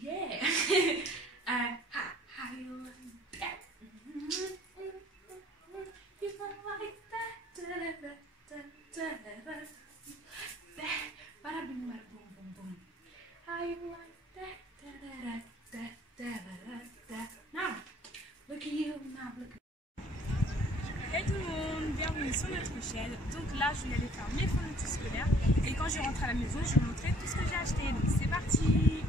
Yeah. How you like that? You like that? Bada boom, bada boom, boom, boom. How you like that? Now, look at you, now look at you. Hey tout le monde, bienvenue sur notre chaîne. Donc là, je vais aller faire mes fournitures scolaires et quand je rentre à la maison, je vais vous montrer tout ce que j'ai acheté. Donc c'est parti.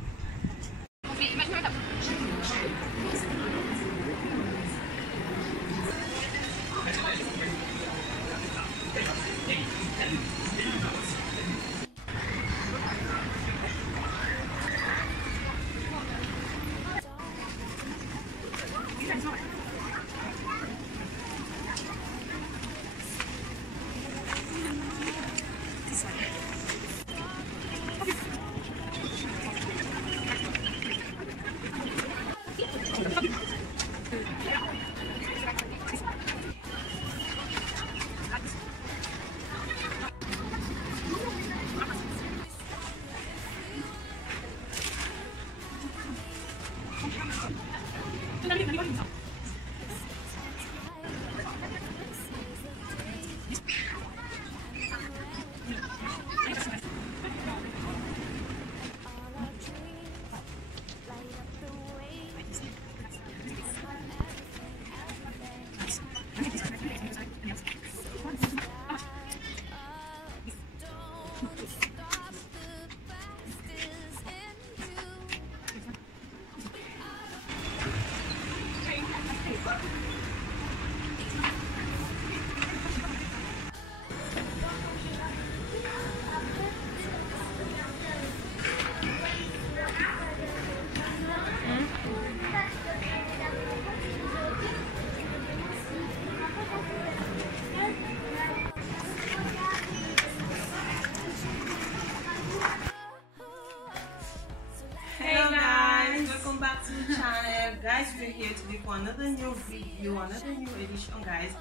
Back to the channel, guys. We're here today for another new video, another new edition, guys.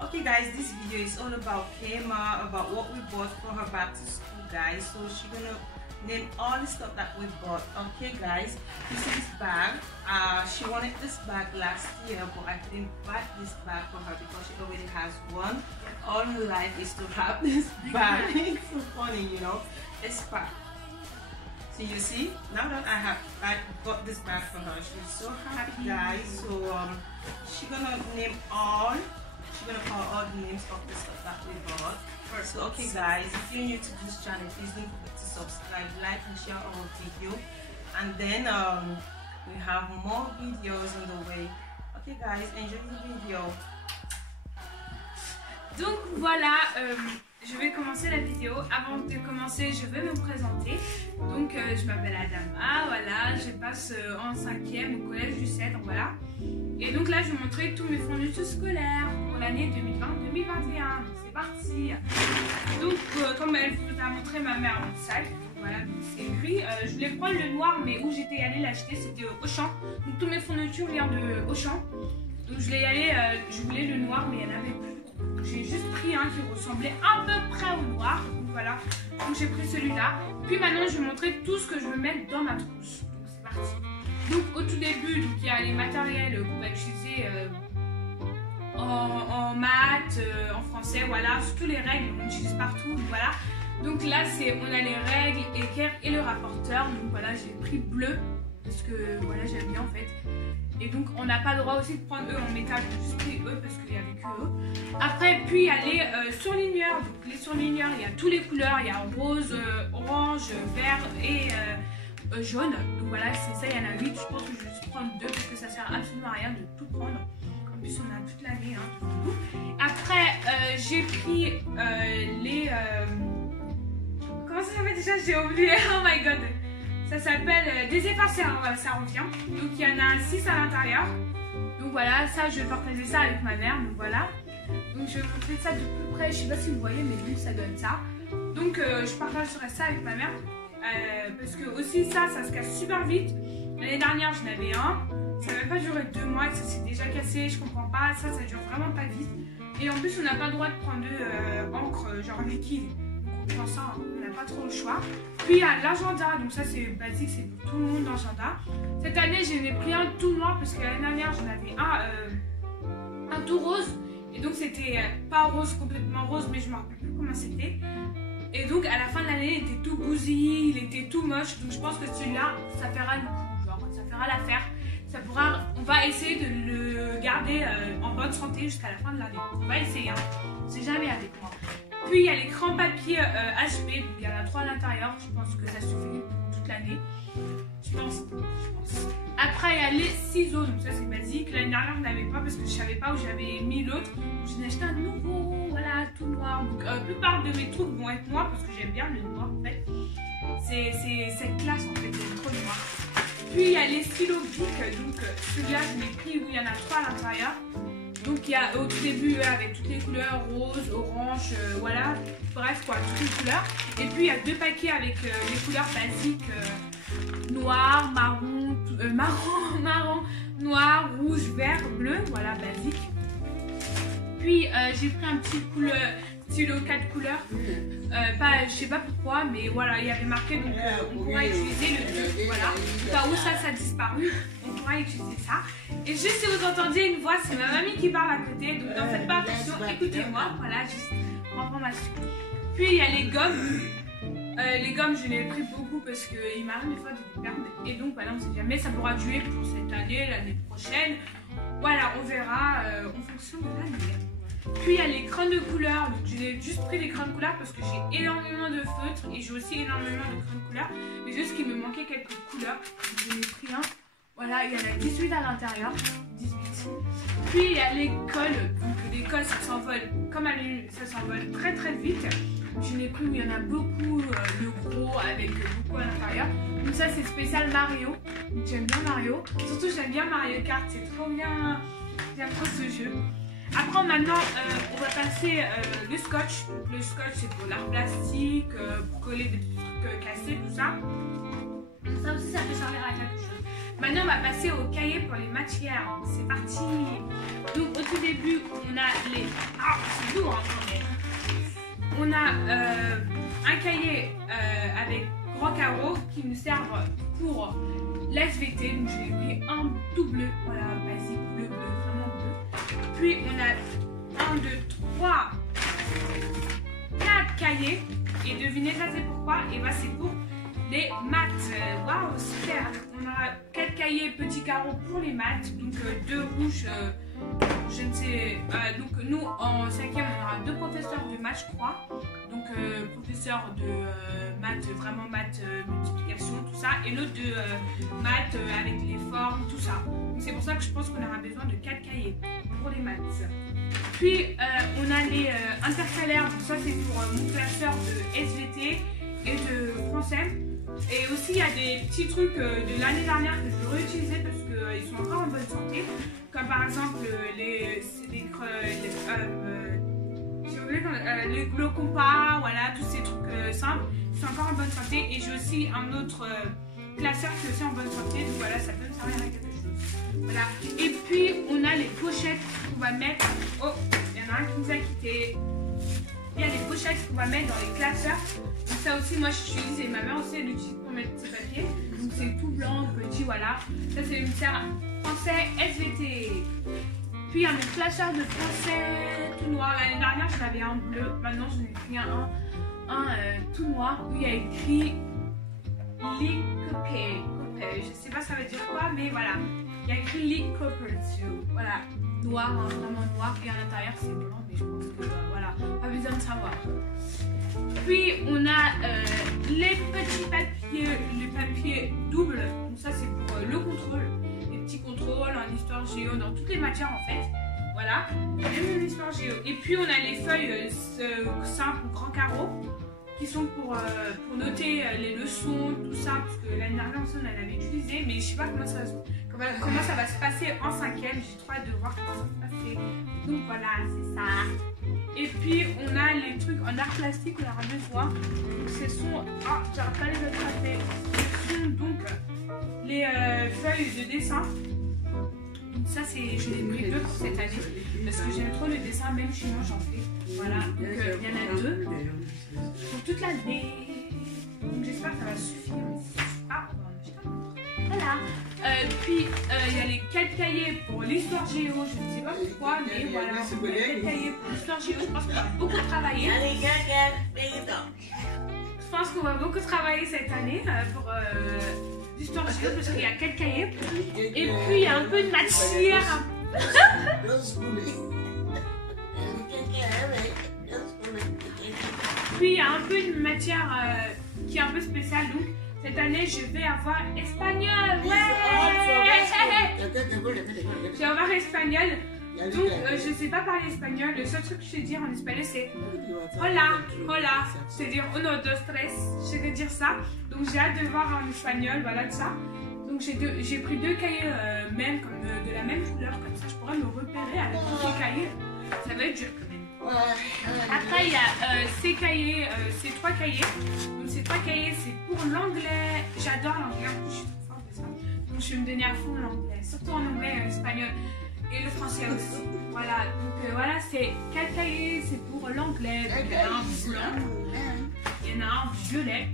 Okay guys, this video is all about Kema, about what we bought for her back to school, guys. So she's gonna name all the stuff that we bought. Okay guys, you see this bag, she wanted this bag last year, but I couldn't buy this bag for her because she already has one. All her life is to have this bag. It's so funny, you know. It's packed. So you see, now that I got this bag for her, she's so happy, guys. So she's gonna call all the names of the stuff that we bought. So okay guys, if you're new to this channel, please don't forget to subscribe, like and share our video. And then we have more videos on the way. Okay guys, enjoy the video. Donc voilà, je vais commencer la vidéo. Avant de commencer, je vais me présenter. Donc je m'appelle Adama, voilà, je passe en 5e au collège du 7, voilà. Et donc là, je vais montrer tous mes fournitures scolaires pour l'année 2020-2021. C'est parti. Donc comme elle vous a montré ma mère mon sac, voilà, c'est écrit. Je voulais prendre le noir, mais où j'étais allée l'acheter, c'était au Auchan. Donc tous mes fournitures viennent de Auchan. Donc je voulais le noir, mais il n'y en avait plus. J'ai juste pris un qui ressemblait à peu près au noir. Donc voilà, donc j'ai pris celui-là. Puis maintenant je vais montrer tout ce que je veux mettre dans ma trousse. Donc c'est parti. Donc au tout début, il y a les matériels qu'on va utiliser en maths, en français, voilà, surtout les règles qu'on utilise partout, donc voilà. Donc là on a les règles, équerre et le rapporteur. Donc voilà, j'ai pris bleu parce que voilà, j'aime bien en fait. Et donc on n'a pas le droit aussi de prendre eux en métal, j'ai juste pris eux parce qu'il n'y avait que eux. Après, puis il y a les surligneurs. Donc les surligneurs, il y a toutes les couleurs, il y a rose, orange, vert et jaune. Donc voilà, c'est ça, il y en a 8. Je pense que je vais juste prendre 2 parce que ça sert absolument à rien de tout prendre. En plus on a toute l'année, hein, tout. Après j'ai pris les comment ça s'appelle déjà, j'ai oublié. Oh my god. Ça s'appelle des effaceurs, voilà, ça revient. Donc il y en a 6 à l'intérieur. Donc voilà, ça je vais partager ça avec ma mère. Donc voilà. Donc je vais vous montrer ça de plus près. Je sais pas si vous voyez, mais oui, ça donne ça. Donc je partagerai ça avec ma mère. Parce que aussi ça se casse super vite. L'année dernière j'en avais un. Ça n'avait pas duré 2 mois et ça s'est déjà cassé. Je comprends pas. Ça dure vraiment pas vite. Et en plus on n'a pas le droit de prendre de encre genre liquide. Donc on prend ça, on n'a pas trop le choix. Puis il y a l'agenda, donc ça c'est basique, c'est pour tout le monde l'agenda. Cette année j'en ai pris un tout noir parce que l'année dernière j'en avais un tout rose. Et donc c'était pas rose, complètement rose, mais je me rappelle plus comment c'était. Et donc à la fin de l'année il était tout bousillé, il était tout moche. Donc je pense que celui-là ça fera le coup, genre ça fera l'affaire. Ça pourra, on va essayer de le garder en bonne santé jusqu'à la fin de l'année. On va essayer, hein. C'est jamais avec moi. Puis il y a l'écran papier HP, donc il y en a 3 à l'intérieur. Je pense que ça suffit toute l'année. Je pense. Après il y a les ciseaux, donc ça c'est basique. L'année dernière je n'avais pas parce que je savais pas où j'avais mis l'autre. J'en ai acheté un nouveau, voilà, tout noir. Donc la plupart de mes trucs vont être noirs parce que j'aime bien le noir en fait. C'est cette classe en fait, c'est trop noir. Puis il y a les stylos Bic, donc celui-là je l'ai pris où il y en a 3 à l'intérieur. Donc il y a au tout début avec toutes les couleurs, rose, orange, voilà, bref quoi, toutes les couleurs. Et puis il y a 2 paquets avec les couleurs basiques, noir, marron, marron, noir, rouge, vert, bleu, voilà, basique. Puis j'ai pris un petit stylo 4 couleurs, je sais pas pourquoi, mais voilà, il y avait marqué, donc on pourra utiliser le 2, voilà. Cas où ça a disparu, on pourra utiliser ça. Et juste si vous entendiez une voix, c'est ma mamie qui parle à côté, donc n'en faites pas attention, écoutez-moi, voilà, juste pour information. Puis il y a les gommes. Les gommes, je les ai pris beaucoup parce qu'il m'arrive des fois de les perdre. Et donc, voilà, on ne sait jamais, ça pourra durer pour cette année, l'année prochaine. Voilà, on verra en fonction de l'année. Puis il y a les crayons de couleur. Donc je l'ai juste pris des crayons de couleur parce que j'ai énormément de feutres et j'ai aussi énormément de crayons de couleur. Mais juste qu'il me manquait quelques couleurs. Donc j'en ai pris un. Voilà, il y en a 18 à l'intérieur. 18. Puis il y a les cols. Donc les cols, ça s'envole comme ça s'envole très très vite. Je l'ai pris où il y en a beaucoup, le gros avec beaucoup à l'intérieur. Donc ça c'est spécial Mario. J'aime bien Mario. Surtout j'aime bien Mario Kart, c'est trop bien. J'aime trop ce jeu. Après maintenant on va passer le scotch. Le scotch c'est pour l'art plastique, pour coller des petits trucs cassés, tout ça. Ça aussi ça peut servir à quelque chose. Maintenant on va passer au cahier pour les matières. C'est parti. Donc au tout début on a les... Ah c'est lourd quand même. On a un cahier avec grand carreau qui nous sert pour l'SVT. Donc je l'ai pris un tout bleu, voilà, basique, bleu, vraiment bleu. Puis on a 1, 2, 3, 4 cahiers. Et devinez ça c'est pourquoi? Et bah c'est pour les maths. Waouh, super. On a 4 cahiers petits carreaux pour les maths. Donc 2 rouges. Je ne sais, donc nous en 5e on aura 2 professeurs de maths je crois, donc professeur de maths, vraiment maths, multiplication, tout ça, et l'autre de maths avec les formes, tout ça. Donc c'est pour ça que je pense qu'on aura besoin de 4 cahiers pour les maths. Puis on a les intercalaires, donc ça c'est pour mon classeur de SVT et de français. Et aussi il y a des petits trucs de l'année dernière que je vais réutiliser parce qu'ils sont encore en bonne santé. Comme par exemple le compas, voilà, tous ces trucs simples, ils sont encore en bonne santé. Et j'ai aussi un autre classeur qui est aussi en bonne santé, donc voilà, ça peut me servir à quelque chose. Voilà. Et puis on a les pochettes qu'on va mettre. Oh, il y en a un qui nous a quitté. Il y a les pochettes qu'on va mettre dans les classeurs. Donc ça aussi, moi j'utilise et ma mère aussi elle utilise pour mettre ses papiers. Donc c'est tout blanc, petit, voilà. Ça c'est une serre français SVT. Puis il y a mon classeur de français tout noir. L'année dernière j'en avais un bleu. Maintenant j'en ai pris un tout noir où il y a écrit Licopé. Je sais pas ça veut dire quoi, mais voilà. Il y a écrit Licopé dessus. Voilà. Noir, hein, vraiment noir. Et à l'intérieur c'est blanc, mais je pense que voilà. Pas besoin de savoir. Puis on a les petits papiers, les papiers doubles. Donc ça c'est pour le contrôle, les petits contrôles en histoire géo, dans toutes les matières en fait. Voilà, même en histoire géo. Et puis on a les feuilles simples, grand carreau, qui sont pour noter les leçons, tout ça, parce que l'année dernière on en avait utilisé, mais je sais pas comment ça va se passer en 5e. J'ai trop hâte de voir comment ça va se passer. Donc voilà, c'est ça. Et puis on a les trucs en art plastique qu'on aura besoin. Donc ce sont, j'arrête pas les attraper. Ce sont donc les feuilles de dessin. Donc ça c'est, je l'ai pris 2 pour cette année parce que j'aime trop le dessin, même chez moi j'en fais. Voilà, donc il y en a 2 pour toute l'année. Donc j'espère que ça va suffire. Ah, on va en acheter un autre. Voilà. Puis il y a les 4 cahiers pour l'histoire géo. Je ne sais pas pourquoi, mais voilà. Il y a 4 cahiers pour l'histoire géo. Je pense qu'on va beaucoup travailler. Je pense qu'on va beaucoup travailler cette année pour l'histoire géo parce qu'il y a 4 cahiers. Et puis il y a un peu de matière. Puis il y a un peu de matière qui est un peu spéciale. Donc cette année je vais avoir espagnol. Ouais. Je vais avoir espagnol. Donc je ne sais pas parler espagnol. Le seul truc que je sais dire en espagnol c'est hola, hola. C'est-à-dire uno, dos, tres. Je sais dire ça. Donc j'ai hâte de voir en espagnol. Voilà de ça. Donc j'ai pris 2 cahiers même comme de la même couleur. Comme ça je pourrais me repérer avec tous les cahiers. Ça va être dur quand même. Après il y a ces cahiers, ces 3 cahiers. Donc ces 3 cahiers c'est pour l'anglais. J'adore l'anglais, en plus je suis trop forte de ça. Donc je vais me donner à fond l'anglais, surtout en anglais et en espagnol. Et le français aussi. Voilà, donc voilà, c'est 4 cahiers, c'est pour l'anglais. Il y en a un blanc, il y en a un violet,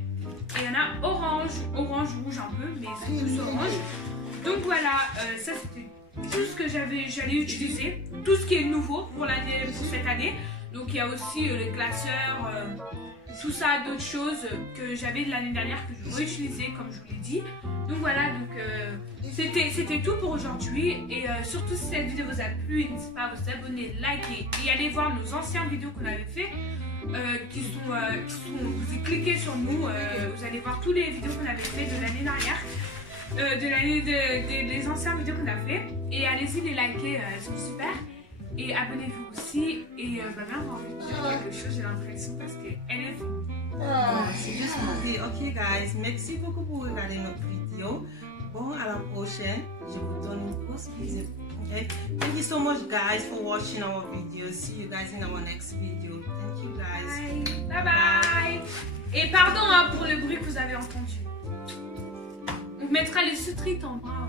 et il y en a orange, rouge un peu, mais c'est tous orange. Donc voilà, ça c'était tout ce que j'allais utiliser, tout ce qui est nouveau pour cette année. Donc il y a aussi les classeurs, tout ça, d'autres choses que j'avais de l'année dernière que je vais réutiliser comme je vous l'ai dit. Donc voilà, donc c'était tout pour aujourd'hui. Et surtout si cette vidéo vous a plu, n'hésitez pas à vous abonner, liker et aller voir nos anciennes vidéos qu'on avait fait. Vous cliquez sur nous, vous allez voir toutes les vidéos qu'on avait fait de l'année dernière, des anciennes vidéos qu'on a fait. Et allez-y les liker, elles sont super. Et abonnez-vous aussi. Et même envie de dire quelque chose, j'ai l'impression, parce qu'elle est fou. C'est juste pour dire, ok guys, merci beaucoup pour regarder notre vidéo. Bon, à la prochaine. Je vous donne une grosse bisou. Okay? Thank you so much guys for watching our video. See you guys in our next video. Thank you guys. Bye bye. Et pardon pour le bruit que vous avez entendu. On mettra les sous-titres en bas.